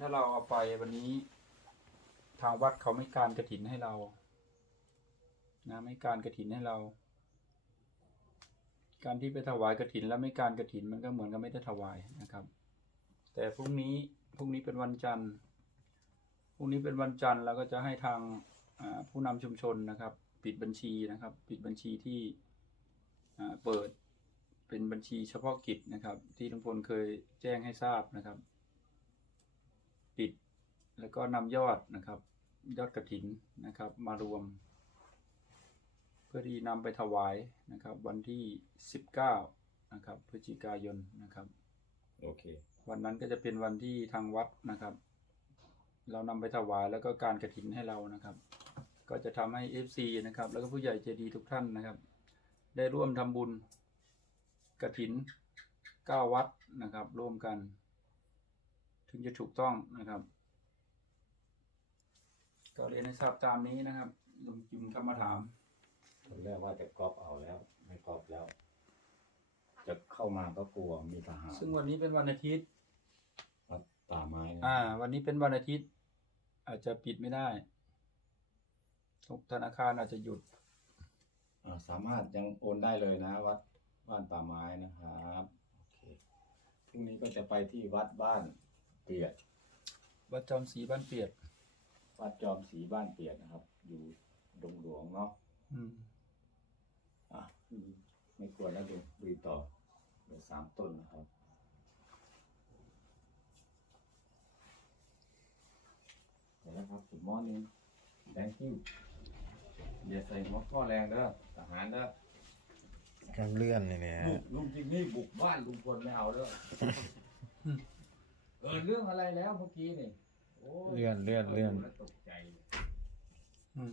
ถ้าเราเอาไปวันนี้ ทางวัดเขาไม่การกระถินให้เรา นะไม่การกระถินให้เรา การที่ไปถวายกระถินแล้วไม่การกระถินมันก็เหมือนกับไม่ได้ถวายนะครับ แต่พรุ่งนี้พรุ่งนี้เป็นวันจันทร์พรุ่งนี้เป็นวันจันทร์เราก็จะให้ทางผู้นำชุมชนนะครับ ปิดบัญชีนะครับ ปิดบัญชีที่เปิดเป็นบัญชีเฉพาะกิจนะครับ ที่ลุงพลเคยแจ้งให้ทราบนะครับ แล้วก็นำยอดนะครับ ยอดกระถินนะครับ มารวม เพื่อที่นำไปถวายนะครับ วันที่ 19 นะครับ พฤศจิกายนนะครับโอเค วันนั้นก็จะเป็นวันที่ทางวัดนะครับ เรานำไปถวายแล้วก็การกระถินให้เรานะครับ ก็จะทำให้ FC นะครับ แล้วก็ผู้ใหญ่ใจดีทุกท่านนะครับ ได้ร่วมทำบุญกระถิน9วัดนะครับ ร่วมกัน ถึงจะถูกต้องนะครับ ก็เรียนให้ทราบตามนี้นะครับลุงจิมเข้ามาถาม ตอนแรกว่าจะกรอบเอาแล้ว ไม่กรอบแล้ว จะเข้ามาก็กลัวมีทหารซึ่งวันนี้เป็นวันอาทิตย์วัดป่าไม้นะอ่า วันนี้เป็นวันอาทิตย์ อาจจะปิดไม่ได้ทุกธนาคารอาจจะหยุด อ่าสามารถยังโอนได้เลยนะ วัดบ้านป่าไม้นะครับโอเคพรุ่งนี้ก็จะไปที่วัดบ้านเปียด วัดจอมศรีบ้านเปียด วัดจอมศรีบ้านเปียดนะครับ อยู่ดงหลวงเนาะอืมอะไม่กลัวแล้วดูดูต่อเหลือสามต้นนะครับ เดี๋ยวนะครับสุดมอนึง thank you อย่าใส่หัวข้อแรงเด้อทหารเด้อการเลื่อนนี่เนี่ยลุงลุงจิมมี่บุกบ้านลุงพลไม่เอาเด้อ เกิดเรื่องอะไรแล้วเมื่อกี้นี่โอ้ย เลื่อนเลื่อนเลื่อนดูแล้วตกใจเลยอืม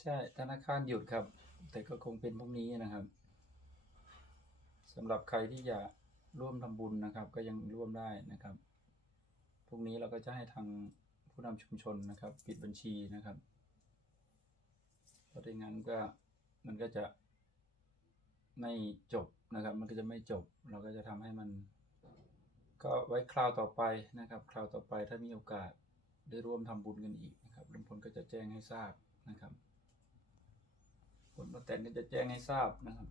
ใช่ ธนาคารหยุดครับ แต่ก็คงเป็นพรุ่งนี้นะครับสำหรับใครที่อยากร่วมทำบุญนะครับ ก็ยังร่วมได้นะครับพรุ่งนี้เราก็จะให้ทางผู้นำชุมชนนะครับ ปิดบัญชีนะครับเพราะไม่งั้นก็มันก็จะไม่จบนะครับ มันก็จะไม่จบ เราก็จะทำให้มัน ก็ไว้คราวต่อไปนะครับคราวต่อไปถ้ามีโอกาสได้ร่วมทำบุญกันอีกนะครับลุงพลก็จะแจ้งให้ทราบนะครับผลประแตนก็จะแจ้งให้ทราบนะครับ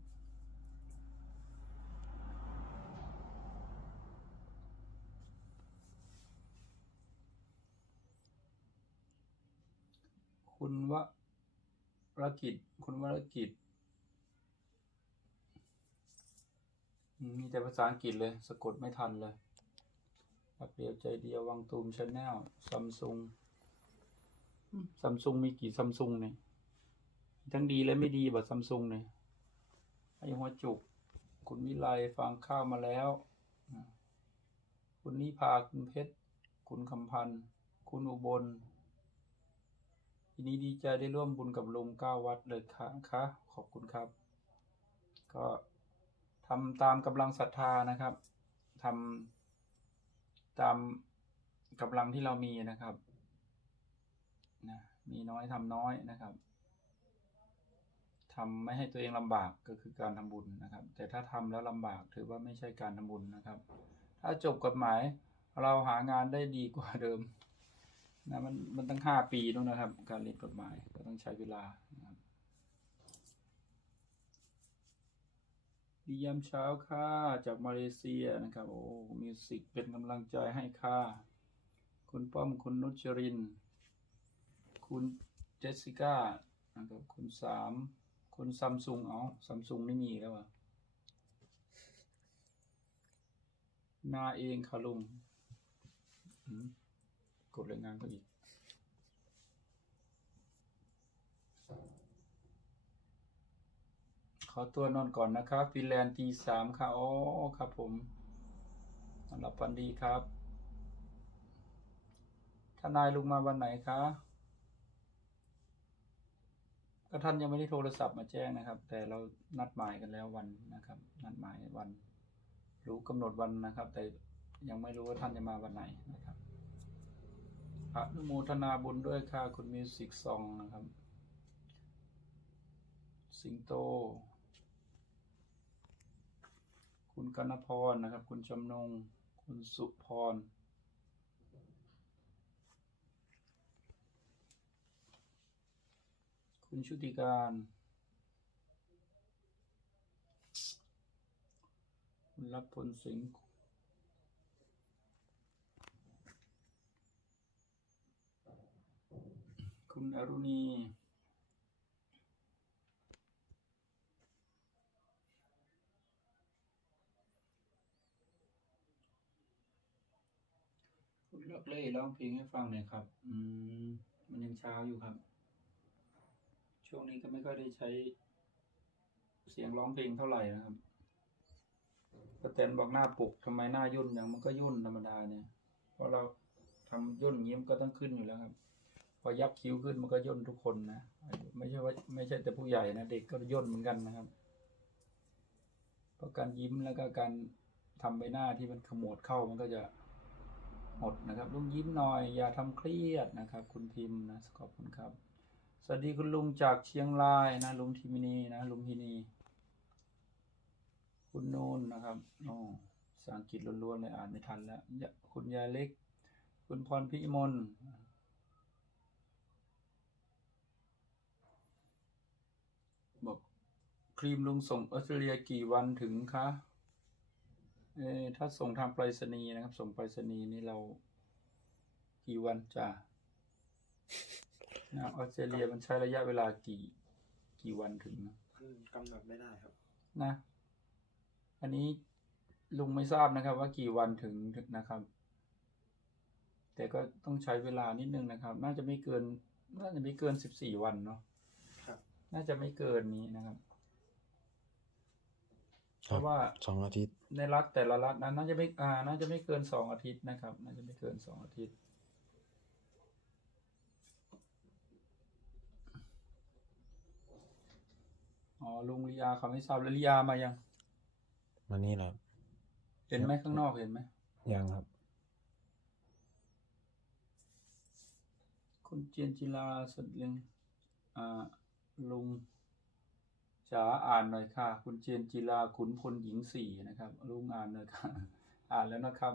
คุณวรกิจ คุณวรกิจมมีแต่ภาษาอังกฤษเลย สะกดไม่ทันเลย รักเดียวใจเดียววังตูมชาแนลซัมซุงซัมซุงมีกี่ซัมซุงเนี่ย ทั้งดีและไม่ดีแบบซัมซุงเนี่ยไอหัวจุก คุณวิไลฟังข้าวมาแล้ว คุณนิพาคุณเพชร คุณคำพันธ์ คุณอุบลทีนี้ดีใจได้ร่วมบุญกับลุงเก้าวัดเลยค่ะคะขอบคุณครับ ก็ทำตามกำลังศรัทธานะครับทำ ตามกำลังที่เรามีนะครับนะมีน้อยทำน้อยนะครับทำไม่ให้ตัวเองลำบากก็คือการทำบุญนะครับ แต่ถ้าทำแล้วลำบากถือว่าไม่ใช่การทำบุญนะครับ ถ้าจบกฎหมายเราหางานได้ดีกว่าเดิมนะมันมันตั้งห้าปีนู่นนะครับ การเรียนกฎหมายก็ต้องใช้เวลานะ ครับดียามเช้าค่ะจากมาเลเซียนะครับ โอ้มิวสิกเป็นกำลังใจให้ค่ะ คุณป้อมคุณนุชริน คุณเจสสิก้านะครับคุณสามคุณซัมซุงเอาซัมซุงไม่มีแล้วอะนาเองค่ะลุงอืมกดรายงานเขาอีก อตัวนอนก่อนนะครับฟินแลนด์ตีสามค่ะอ๋อครับผมสำหรับวันดีครับ ทนายลุงมาวันไหนคะก็ท่านยังไม่ได้โทรศัพท์มาแจ้งนะครับ แต่เรานัดหมายกันแล้ววันนะครับ นัดหมายวัน รู้กำหนดวันนะครับ แต่ยังไม่รู้ว่าท่านจะมาวันไหนนะครับอนุโมทนาบุญด้วยค่ะคุณมิวสิกซองนะครับ สิงโต คุณกนพรนะครับ คุณจำนง คุณสุพร คุณชุติการ คุณรับพลสิงคุณอรุณี คุณเล่ร้องเพลงให้ฟังหน่อยครับ อืม มันยังเช้าอยู่ครับ ช่วงนี้ก็ไม่ค่อยได้ใช้ เสียงร้องเพลงเท่าไหร่นะครับปแตนบอกหน้าปกทำไมหน้ายุ่นอย่างมันก็ยุ่นธรรมดาเนี่ย เพราะเราทำยุ่นอย่างนี้มันก็ต้องขึ้นอยู่แล้วครับ พอยับคิ้วขึ้นมันก็ย่นทุกคนนะ ไม่ใช่ว่าไม่ใช่แต่ผู้ใหญ่นะเด็กก็ย่นเหมือนกันนะครับ เพราะการยิ้มแล้วก็การทำใบหน้าที่มันขมวดเข้ามันก็จะ หมดนะครับลุงยิ้มหน่อยอย่าทำเครียดนะครับ คุณพิมพ์นะขอบคุณครับ สวัสดีคุณลุงจากเชียงรายนะลุงทิมินีนะลุงพินี คุณโนนนะครับโอ้ภาษาอังกฤษล้วนๆเลยอ่านไม่ทันแล้วคุณยายเล็ก คุณพรพิมลบอกครีมลุงส่งออสเตรเลียกี่วันถึงคะ ถ้าส่งทางไปรษณีย์นะครับ ส่งไปรษณีย์นี่เรากี่วันจ้ะนะออสเตรเลียมันใช้ระยะเวลากี่กี่วันถึงนะมันกำหนดไม่ได้ครับ นะ อันนี้ลุงไม่ทราบนะครับ ว่ากี่วันถึงถึงนะครับ แต่ก็ต้องใช้เวลานิดนึงนะครับ น่าจะไม่เกิน น่าจะไม่เกินสิบสี่วันเนาะครับน่าจะไม่เกินนี้นะครับ เพครับราะว่าสองอาทิตย์ ในรัฐแต่ละรัฐนั้นน่าจะไม่อ่าน่าจะไม่เกินสองอาทิตย์นะครับ น่าจะไม่เกินสองอาทิตย์ อ๋อลุงลียาเขาไม่ทราบแล้วลียามายังมานี่แหละเห็นไหมข้างนอกเห็นไหมยังครับ คุณเจียนจิลาสุดเลียงอ่าลุง จ๋าอ่านหน่อยค่ะ คุณเจียนจิลาขุนพลหญิงสี่นะครับลุงอ่านหน่อยค่ะ อ่านแล้วนะครับ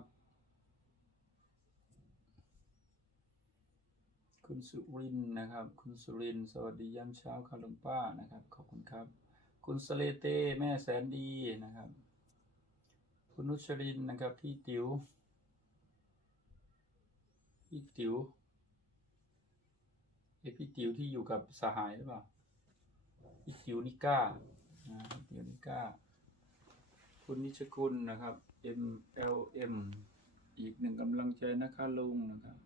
คุณสุรินนะครับ คุณสุรินสวัสดียามเช้าค่ะลุงป้านะครับ ขอบคุณครับ คุณสเลเต้แม่แสนดีนะครับ คุณนุชรินนะครับพี่ติ๋วพี่ติ๋วไอพี่ติ๋วที่อยู่กับสหายหรือเปล่า อิคิวนิก้านะพี่ติ๋วนิก้า คุณนิชคุณนะครับ M L M อีกหนึ่งกำลังใจนะคะลุงนะครับ